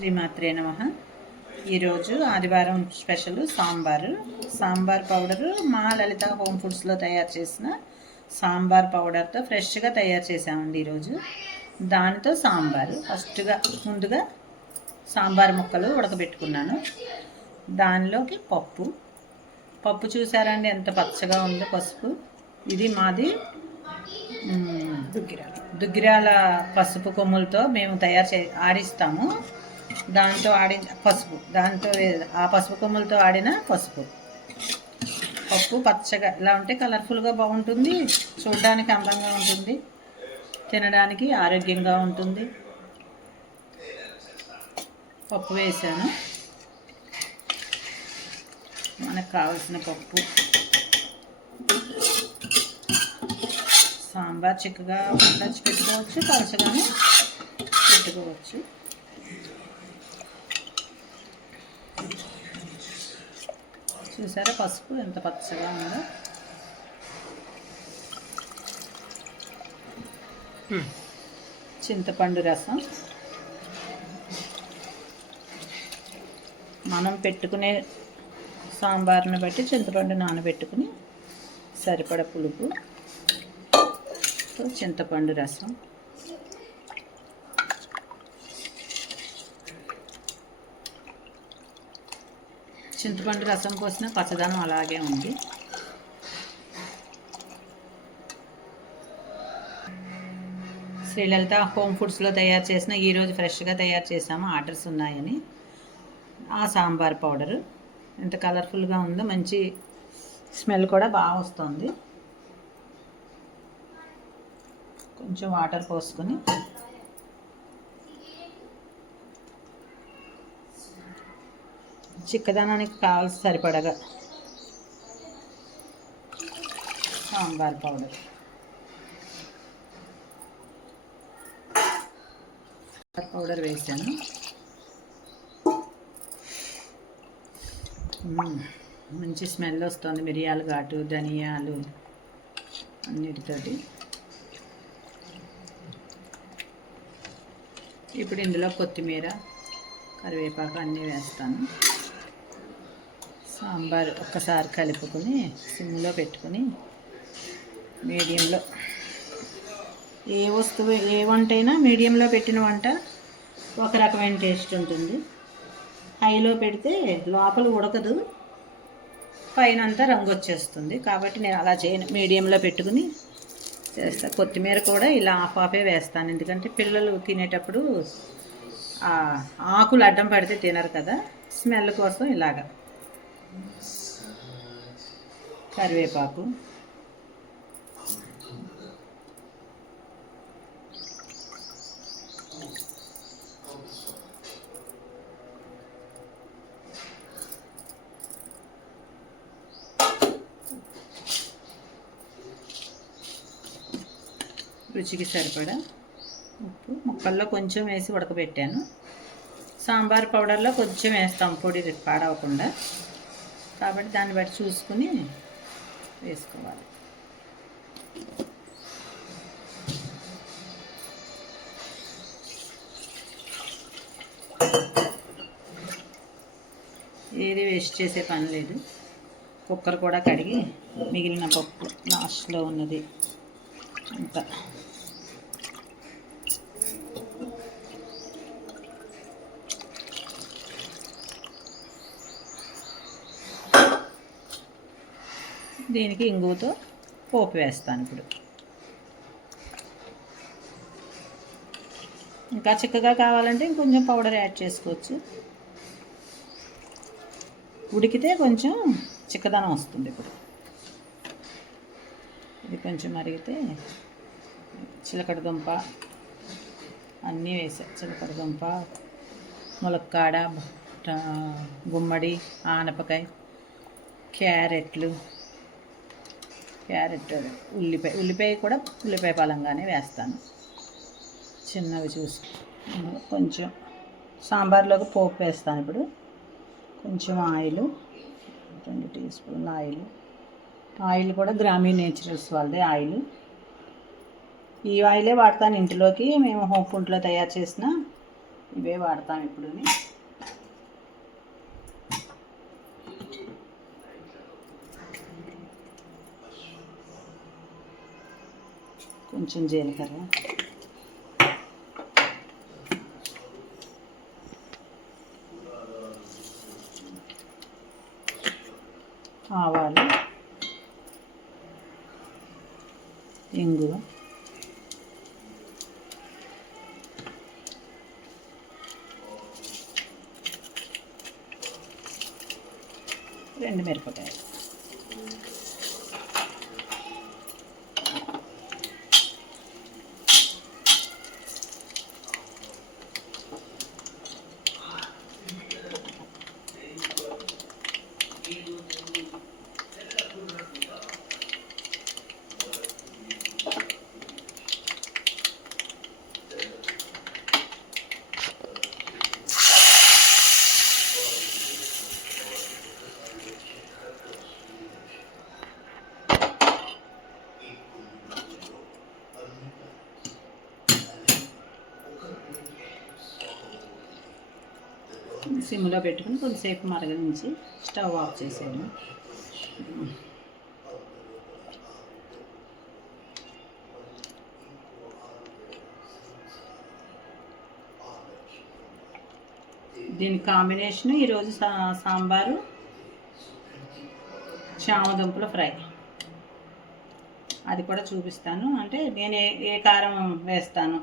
శ్రీమాత్రే నమః. ఈరోజు ఆదివారం స్పెషల్ సాంబార్ పౌడరు మా లలిత హోమ్ ఫుడ్స్లో తయారు చేసిన సాంబార్ పౌడర్తో ఫ్రెష్గా తయారు చేసామండి ఈరోజు. దానితో ముందుగా సాంబార్ ముక్కలు ఉడకబెట్టుకున్నాను. దానిలోకి పప్పు చూసారండి ఎంత పచ్చగా ఉందో పసుపు. ఇది మాది దుగ్గిరాల పసుపు కొమ్ములతో మేము ఆడిస్తాము. దాంతో ఆ పసుపు కొమ్ములతో ఆడిన పప్పు పచ్చగా ఇలా ఉంటే కలర్ఫుల్గా బాగుంటుంది, చూడడానికి అందంగా ఉంటుంది, తినడానికి ఆరోగ్యంగా ఉంటుంది. పప్పు వేసాను. మనకు కావలసిన పప్పు సాంబార్ చిక్కగా ఉండొచ్చు, పెట్టుకోవచ్చు, పలచగానే పెట్టుకోవచ్చు. చూసారా పసుపు ఎంత పచ్చగా ఉందో. చింతపండు రసం, మనం పెట్టుకునే సాంబార్ని బట్టి చింతపండు నానబెట్టుకుని సరిపడ పులుపు, చింతపండు రసం, చింతపండు రసం పోసిన పచ్చదనం అలాగే ఉంది. శ్రీలలిత హోమ్ ఫుడ్స్లో తయారు చేసిన ఈరోజు ఫ్రెష్గా తయారు చేసాము, ఆర్డర్స్ ఉన్నాయని. ఆ సాంబార్ పౌడరు ఎంత కలర్ఫుల్గా ఉందో, మంచి స్మెల్ కూడా బాగా వస్తుంది. కొంచెం వాటర్ పోసుకొని చిక్కదనానికి కావాల్సి సరిపడగా సాంబార్ పౌడర్ వేసాను. మంచి స్మెల్ వస్తుంది, మిరియాలు ఘాటు, ధనియాలు అన్నిటితోటి. ఇప్పుడు ఇందులో కొత్తిమీర, కరివేపాకు అన్నీ వేస్తాను. సాంబార్ ఒక్కసారి కలుపుకొని సిమ్లో పెట్టుకొని మీడియంలో, ఏ వంట అయినా మీడియంలో పెట్టిన వంట ఒక రకమైన టేస్ట్ ఉంటుంది. హైలో పెడితే లోపల ఉడకదు, పైన అంతా రంగు వచ్చేస్తుంది. కాబట్టి నేను అలా చేయను, మీడియంలో పెట్టుకుని చేస్తాను. కొత్తిమీర కూడా ఇలా హాఫే వేస్తాను, ఎందుకంటే పిల్లలు తినేటప్పుడు ఆకులు అడ్డం పడితే తినరు కదా, స్మెల్ కోసం ఇలాగా. కరివేపాకు, రుచికి సరిపడా ఉప్పు, ముక్కల్లో కొంచెం వేసి ఉడకబెట్టాను. సాంబార్ పౌడర్లో కొంచెం వేస్తాం, పొడి పాడవకుండా, కాబట్టి దాన్ని బట్టి చూసుకుని వేసుకోవాలి. ఏది వేస్ట్ చేసే పని లేదు. కుక్కర్ కూడా కడిగి మిగిలిన పప్పు లాస్ట్లో ఉన్నది అంతా దీనికి ఇంగువతో పోపు వేస్తాను. ఇప్పుడు ఇంకా చిక్కగా కావాలంటే ఇంకొంచెం పౌడర్ యాడ్ చేసుకోవచ్చు. ఉడికితే కొంచెం చిక్కదనం వస్తుంది. ఇప్పుడు ఇది కొంచెం మరిగితే చిలకడ దుంప అన్నీ వేసాను. చిలకడ దుంప, ములక్కాడ, గుమ్మడి, ఆనపకాయ, క్యారెట్, ఉల్లిపాయ కూడా ఉల్లిపాయ పలంగానే వేస్తాను, చిన్నవి చూసి. కొంచెం సాంబార్లోకి పోపు వేస్తాను. ఇప్పుడు కొంచెం ఆయిల్, 2 టీ స్పూన్ల ఆయిల్ కూడా గ్రామీ నేచురల్స్ వాళ్ళదే ఆయిల్. ఈ ఆయిలే వాడతాను ఇంటిలోకి. మేము హోమ్ ఫుడ్లో తయారు చేసిన ఇవే వాడతాం ఇప్పుడు. కొంచెం జీలకర్ర, ఆవాలు, ఇంగువ, రెండు మిరపకాయలు. సిమ్లో పెట్టుకుని కొద్దిసేపు మరగనించి స్టవ్ ఆఫ్ చేసాను. దీని కాంబినేషన్ ఈరోజు సాంబారు, చామదుంపల ఫ్రై. అది కూడా చూపిస్తాను. అంటే నేను ఏ కారం వేస్తాను